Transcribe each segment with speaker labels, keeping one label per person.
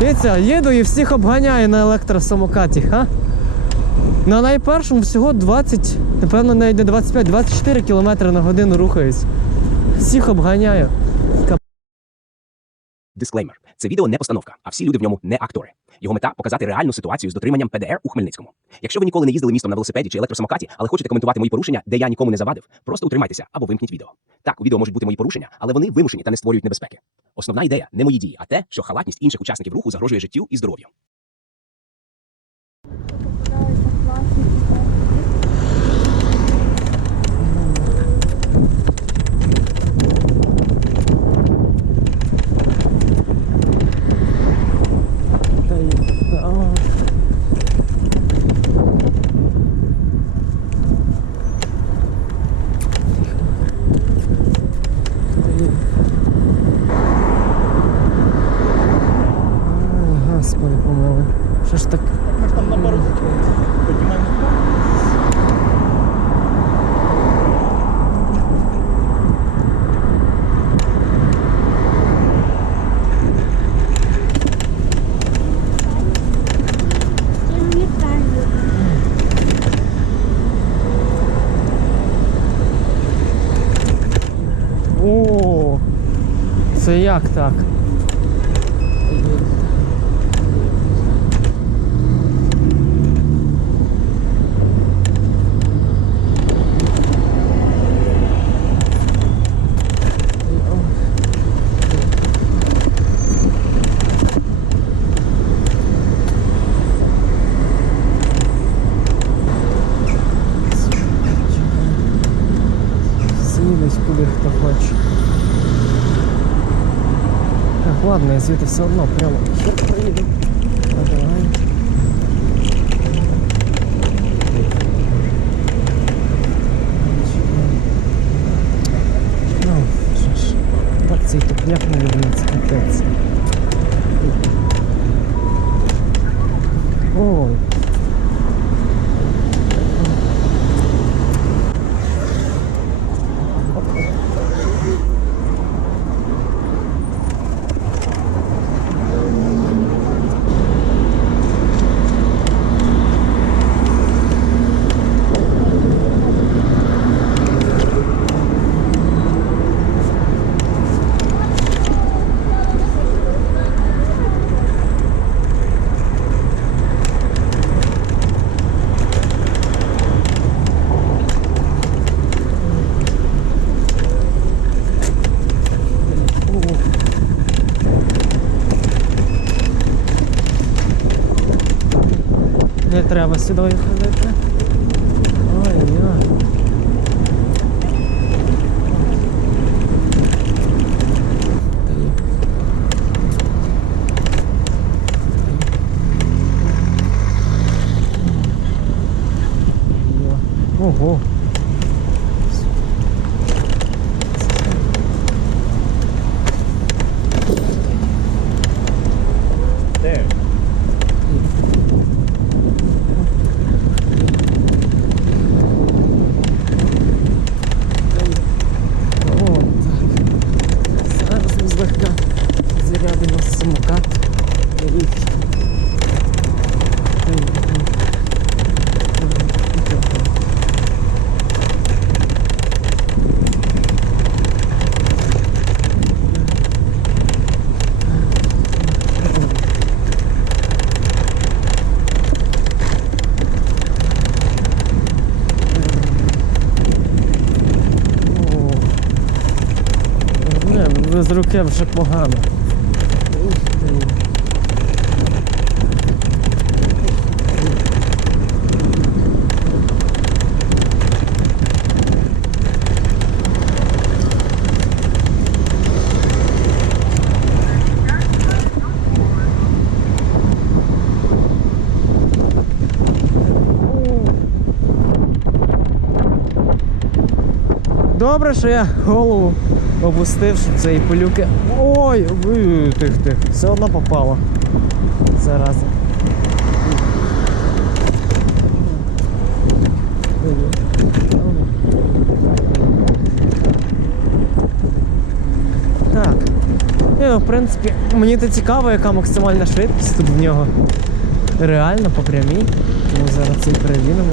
Speaker 1: Дивіться, їду і всіх обганяю на електросамокаті, ха? На найпершому всього 20, напевно, навіть не 25, 24 км на годину рухаюсь. Всіх обганяю.
Speaker 2: Дисклеймер: це відео не постановка, а всі люди в ньому не актори. Його мета показати реальну ситуацію з дотриманням ПДР у Хмельницькому. Якщо ви ніколи не їздили містом на велосипеді чи електросамокаті, але хочете коментувати мої порушення, де я нікому не завадив, просто утримайтеся або вимкніть відео. Так, у відео можуть бути мої порушення, але вони вимушені та не створюють небезпеки. Основна ідея не мої дії, а те, що халатність інших учасників руху загрожує життю і здоров'ю.
Speaker 1: Та й- а. Та й- Ай, Господи, помили. Що ж так?
Speaker 3: Ми ж там на пару піднімаємо.
Speaker 1: О, це як Так, ладно, я звідти все одно прямо хер приїду. А давай. Ну, що ж, так цей тупняк не люблю, це капець. Ой. Не треба сюди ходити. Ой-ой. Ого.
Speaker 3: Де?
Speaker 1: О, так. Зараз ми злегка зарядимо самокат. Дивіться. Ой, ой. О. Не, руки вже погано. Добре, що я голову опустив, щоб цієї пилюки. Ой, тих тих, все одно попало. Зараза. Так. Ні, ну, в принципі, мені то цікаво, яка максимальна швидкість тут в нього. Реально по прямій. Тому зараз це і перевіримо.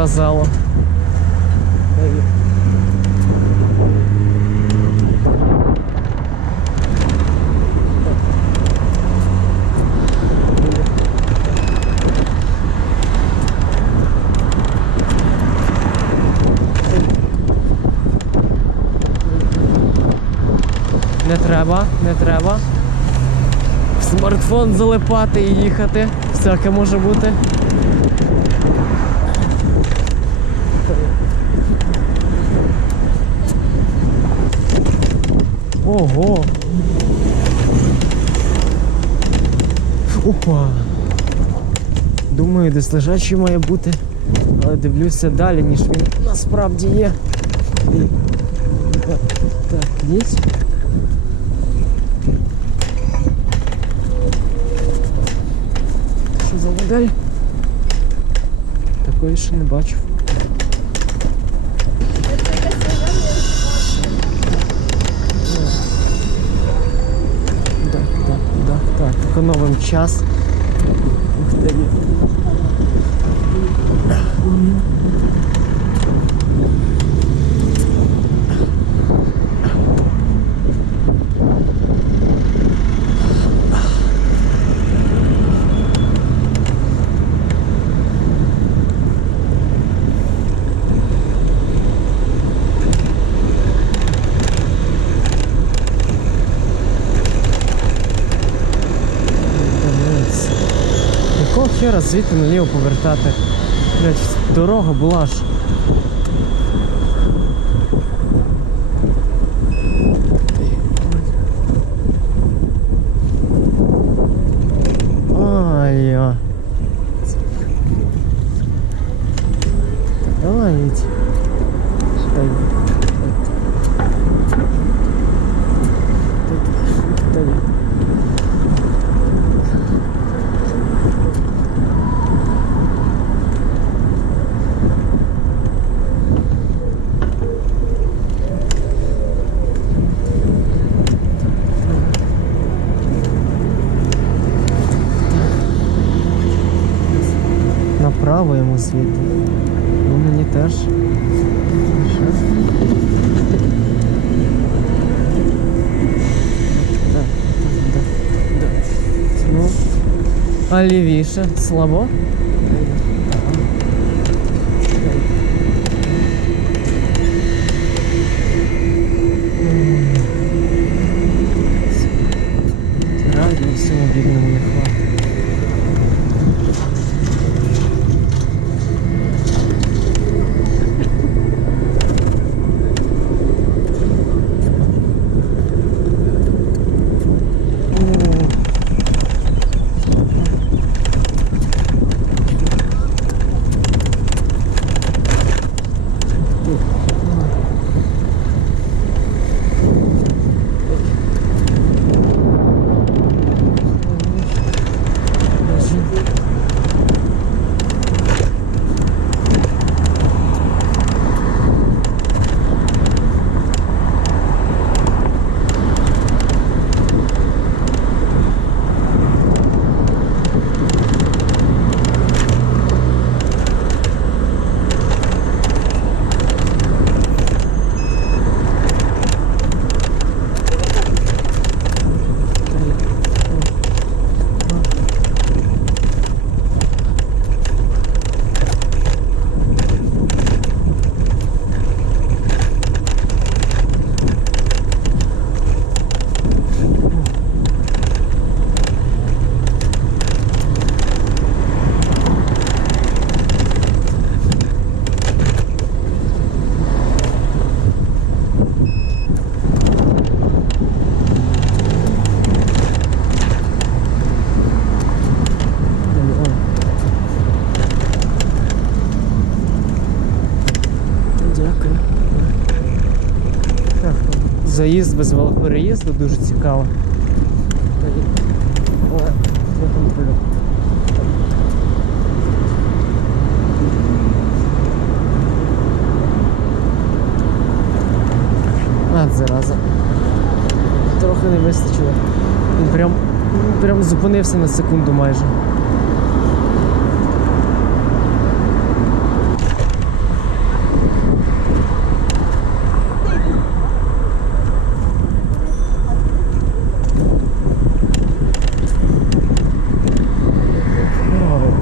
Speaker 1: Показало. Не треба, не треба. В смартфон залипати і їхати. Всяке може бути. Ого. Опа. Думаю, десь лежачий має бути. Але дивлюся далі, ніж він насправді є. Так, їдь. Що за модель? Такої ще не бачив. Так. Час. Ух ти. Якого раз звідти наліво повертати? Блять, дорога була ж. Ай-я. Давай їдь. Чекай. Тут, тут. Направо йому світи. Ну мені теж. Ну. А лівіше слабо? Заїзд без велопереїзду дуже цікаво. Та й- Але я контролю. А, зараза. Трохи не вистачило. Він прям, прям зупинився на секунду майже. Ой.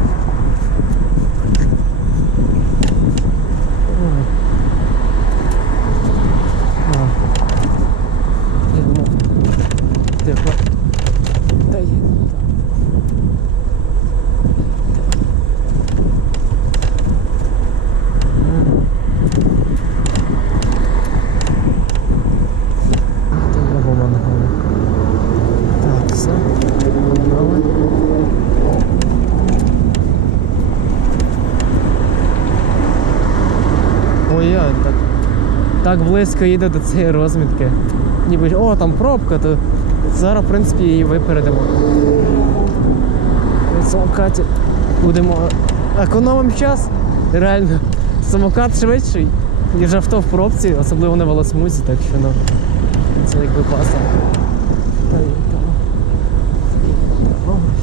Speaker 1: Ой. А. Я думав. Тихо. Та є. М. Та я була ногами. Так, все. Погнали. Ой, я так, так близько їде до цієї розмітки. Ніби, о, там пробка, то зараз, в принципі, її випередимо. Самокаті будемо економимо час. Реально, самокат швидший, ніж авто в пробці, особливо на велосмузі, так що ну, це якби класно. Та й там. О. Та й.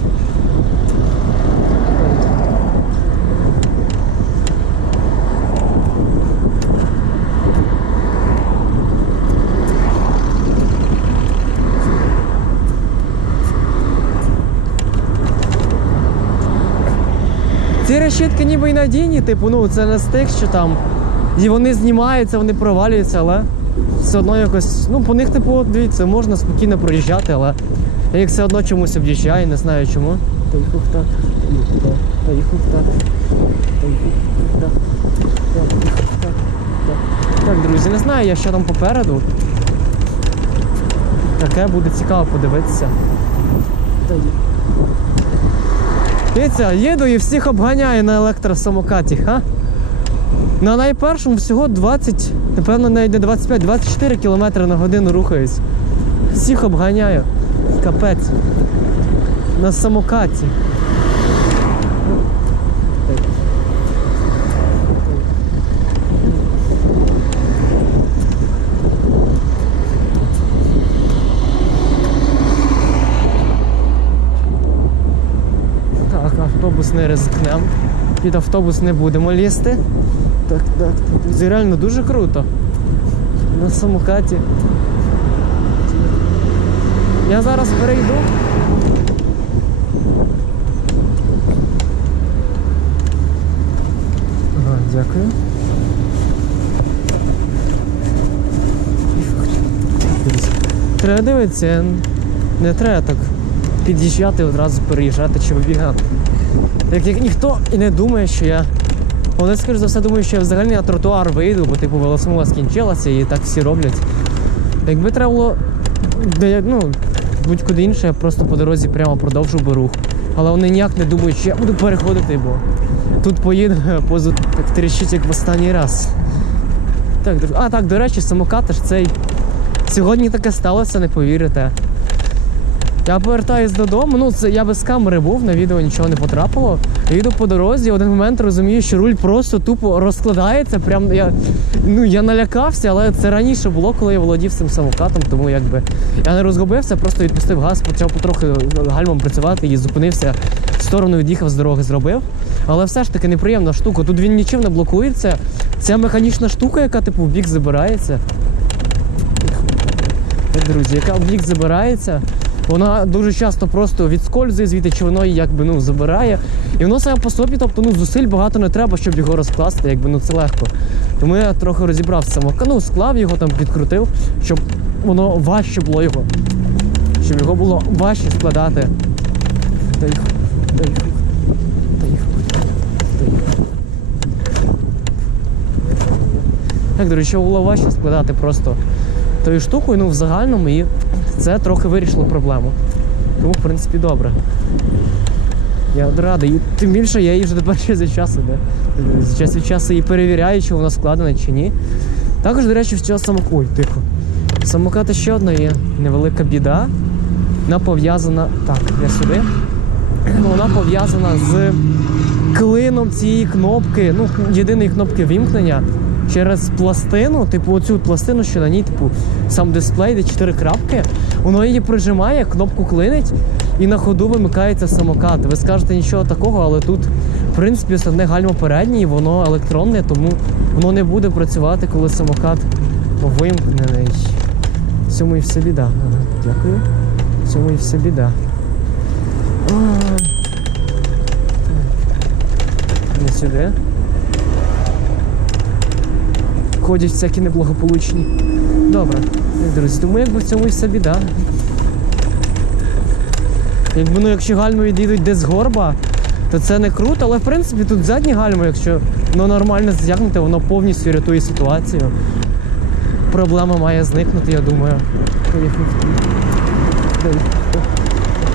Speaker 1: Ці решітки ніби й надійні, типу, ну це не з тих, що там. І вони знімаються, вони провалюються, але все одно якось. Ну, по них, типу, дивіться, можна спокійно проїжджати, але я їх все одно чомусь об'їжджаю, не знаю чому. Та їх так, та їх так, та їх так, та так, так, друзі, не знаю я, що там попереду. Таке буде цікаво подивитися. Та їх. Дивіться, їду і всіх обганяю на електросамокаті, ха? На найпершому всього 20, напевно, навіть не 25, 24 км на годину рухаюсь. Всіх обганяю. Капець. На самокаті. Так, автобус не ризикнем. Під автобус не будемо лізти. Так, так, так. Це реально дуже круто. На самокаті. Я зараз перейду. Ага, дякую. Треба дивитися, не треба так під'їжджати одразу переїжджати чи вибігати. Як, як ніхто і не думає, що я. Вони, скоріш за все, думають, що я взагалі на тротуар вийду, бо типу велосмуга скінчилася і так всі роблять. Якби треба було ну, будь-куди інше, я просто по дорозі прямо продовжу би рух. Але вони ніяк не думають, що я буду переходити, бо тут поїду позу так тріщить, як в останній раз. Так, а так, до речі, самокат аж цей. Сьогодні таке сталося, не повірите. Я повертаюсь додому, ну це я без камери був, на відео нічого не потрапило. Їду по дорозі, один момент розумію, що руль просто тупо розкладається. Прям я ну я налякався, але це раніше було, коли я володів цим самокатом, тому якби я не розгубився, просто відпустив газ, почав потрохи гальмом працювати і зупинився в сторону, від'їхав з дороги, зробив. Але все ж таки неприємна штука. Тут він нічим не блокується. Ця механічна штука, яка типу в бік забирається. Друзі, яка в бік забирається. Вона дуже часто просто відскользує звідти, чи воно її якби ну забирає. І воно саме по собі, тобто ну зусиль багато не треба, щоб його розкласти, якби ну це легко. Тому я трохи розібрав самокат, ну склав його там, підкрутив, щоб воно важче було його. Щоб його було важче складати. Та їх, та їх, та їх, та їх. Так, до речі, було важче складати просто тою штукою, ну в загальному і це трохи вирішило проблему. Тому, в принципі, добре. Я радий. І тим більше я її вже тепер ще за часу, де за час від часу її перевіряю, чи вона складена чи ні. Також, до речі, в самок... Ой, тихо. Самокати ще одна є невелика біда. Вона пов'язана. Так, я сюди. Вона пов'язана з клином цієї кнопки, ну, єдиної кнопки вімкнення через пластину, типу оцю пластину, що на ній, типу, сам дисплей, де чотири крапки, воно її прижимає, кнопку клинить і на ходу вимикається самокат. Ви скажете нічого такого, але тут, в принципі, основне гальмо переднє, воно електронне, тому воно не буде працювати, коли самокат вимкнений. В цьому і вся біда. Дякую. В цьому і вся біда. Не сюди. Ходять всякі неблагополучні. Добре, друзі, тому якби в цьому і вся біда. Якби ну, якщо гальми відійдуть десь з горба, то це не круто, але в принципі тут задні гальми, якщо воно нормально затягнуте, воно повністю рятує ситуацію. Проблема має зникнути, я думаю.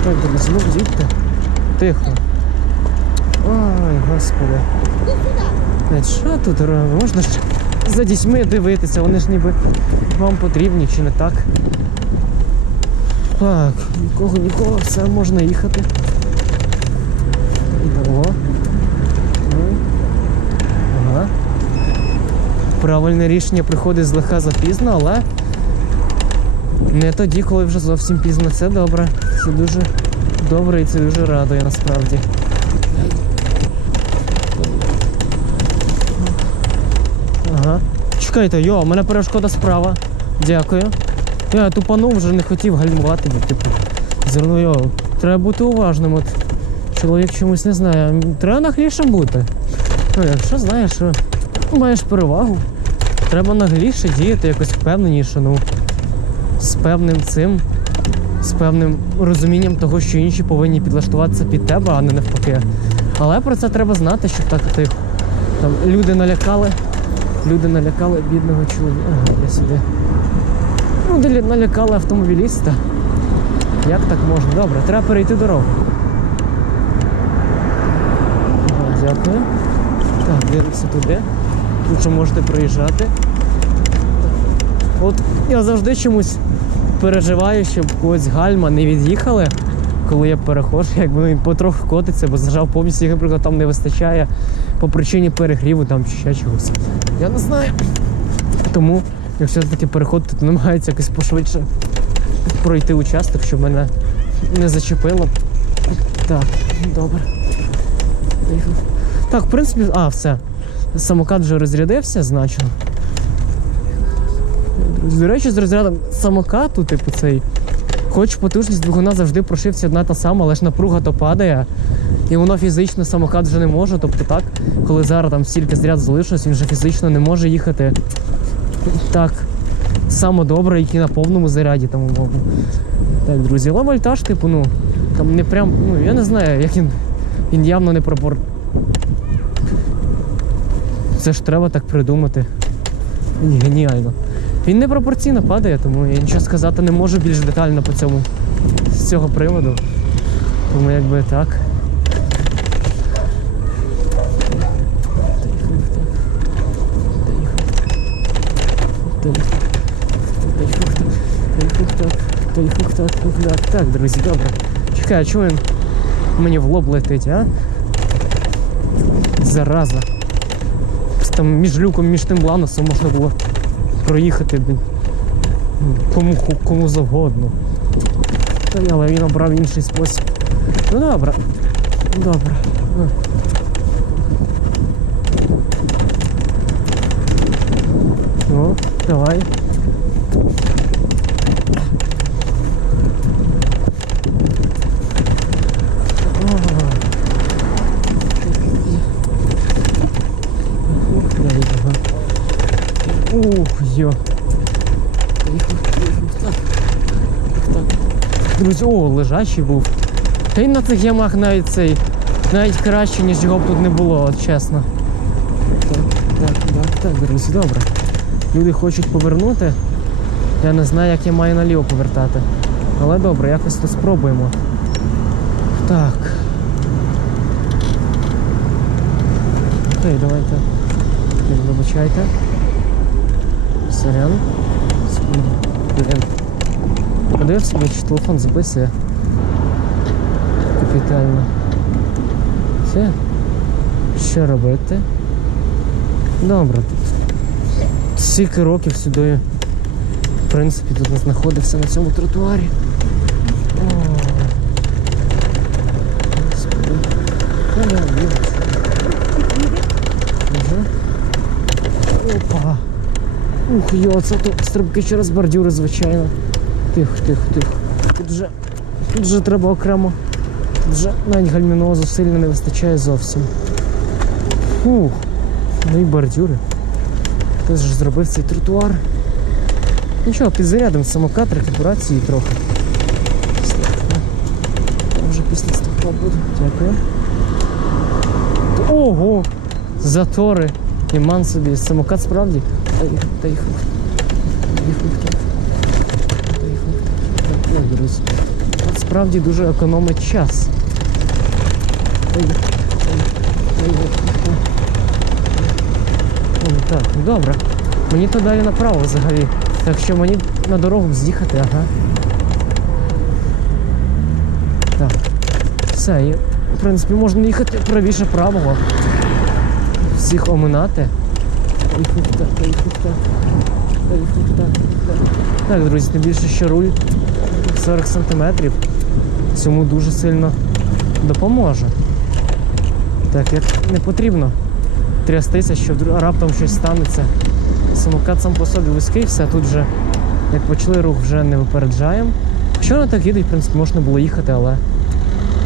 Speaker 1: Так, друзі, ну звідти. Тихо. Ой, господи. Що тут робимо? Можна ж за дітьми дивитися, вони ж ніби вам потрібні чи не так. Так, нікого, нікого, все, можна їхати. Ідемо. Ну. Ага. Правильне рішення приходить злегка запізно, але не тоді, коли вже зовсім пізно. Це добре. Це дуже добре і це дуже радує насправді. Ага. Чекайте, йо, у мене перешкода справа. Дякую. Я тупанув, вже не хотів гальмувати, типу. Зерно, йо, треба бути уважним. От чоловік чомусь не знає. Треба наглішим бути. Ну, якщо знаєш, що маєш перевагу, треба нагліше діяти, якось впевненіше, ну. З певним цим, з певним розумінням того, що інші повинні підлаштуватися під тебе, а не навпаки. Але про це треба знати, щоб так тих там люди налякали. Люди налякали бідного чоловіка. Ага, я сюди. Ну, налякали автомобіліста. Як так можна? Добре, треба перейти дорогу. Дякую. Так, дивимося туди. Тут ще можете проїжджати. От я завжди чомусь переживаю, щоб когось гальма не від'їхали, коли я перехожу, якби він потроху котиться, бо зажав повністю, їх, наприклад, там не вистачає по причині перегріву там чи ще чогось. Я не знаю. Тому, якщо таки переходити, то намагається якось пошвидше пройти участок, щоб мене не зачепило. Так, добре. Так, в принципі, а, все. Самокат вже розрядився значно. До речі, з розрядом самокату, типу цей. Хоч потужність двигуна завжди прошивці одна та сама, але ж напруга то падає. І воно фізично самокат вже не може. Тобто так, коли зараз там стільки заряд залишилось, він вже фізично не може їхати так само добре, як і на повному заряді там умовно. Так, друзі, але вольтаж, типу, ну, там не прям, ну я не знаю, як він. Він явно не пропор. Це ж треба так придумати. Геніально. Він не пропорційно падає, тому я нічого сказати не можу більш детально по цьому з цього приводу. Тому якби так. Так, друзі, добре. Чекай, а чого він мені в лоб летить, а? Зараза. Там між люком, між тим ланосом можна було проїхати кому, кому завгодно. Але він обрав інший спосіб. Ну добре. Добре. Е. Ну, давай. Ух, йо. Друзі, о, лежачий був. Та й на цих ямах навіть цей. Навіть краще, ніж його б тут не було, от чесно. Так, так, так, так, друзі, добре. Люди хочуть повернути. Я не знаю, як я маю наліво повертати. Але добре, якось то спробуємо. Так. Окей, давайте. Вибачайте. Сорян. Блін. Подивився, чи телефон записує. Капітально. Все. Що робити? Добре, стільки років сюди. В принципі, тут знаходився на цьому тротуарі. О, Господи. Та не обідеться. Мгм. Опа. Ух, йо, це тут стрибки через бордюри, звичайно. Тихо, тихо, тихо. Тут вже, тут вже треба окремо. Тут вже навіть гальмінозу сильно не вистачає зовсім. Фух. Ну і бордюри. Хтось ж зробив цей тротуар. Нічого, підзарядимо самокат, рекуперації трохи. Там вже після стопа буде. Дякую. Ого! Затори. Іман собі. Самокат справді. Ну, друзі. Справді дуже економить час. Так, ну добре. Мені то далі направо взагалі. Так що мені на дорогу з'їхати, ага. Так. Все, і, в принципі, можна їхати правіше правого. Всіх оминати. Так, друзі, тим більше, що руль 40 сантиметрів. Цьому дуже сильно допоможе. Так, як не потрібно трястися, що раптом щось станеться. Самокат сам по собі вузький, все тут вже, як почали рух, вже не випереджаємо. Якщо так їдуть, в принципі, можна було їхати, але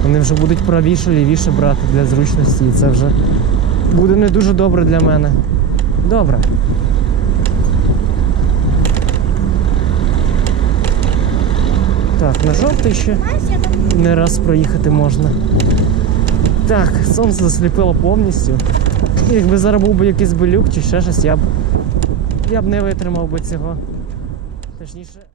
Speaker 1: вони вже будуть правіше, лівіше брати для зручності, і це вже буде не дуже добре для мене. Добре. Так, на жовтий ще не раз проїхати можна. Так, сонце засліпило повністю. Якби зараз був би якийсь билюк чи ще щось, я б. Я б не витримав би цього. Точніше.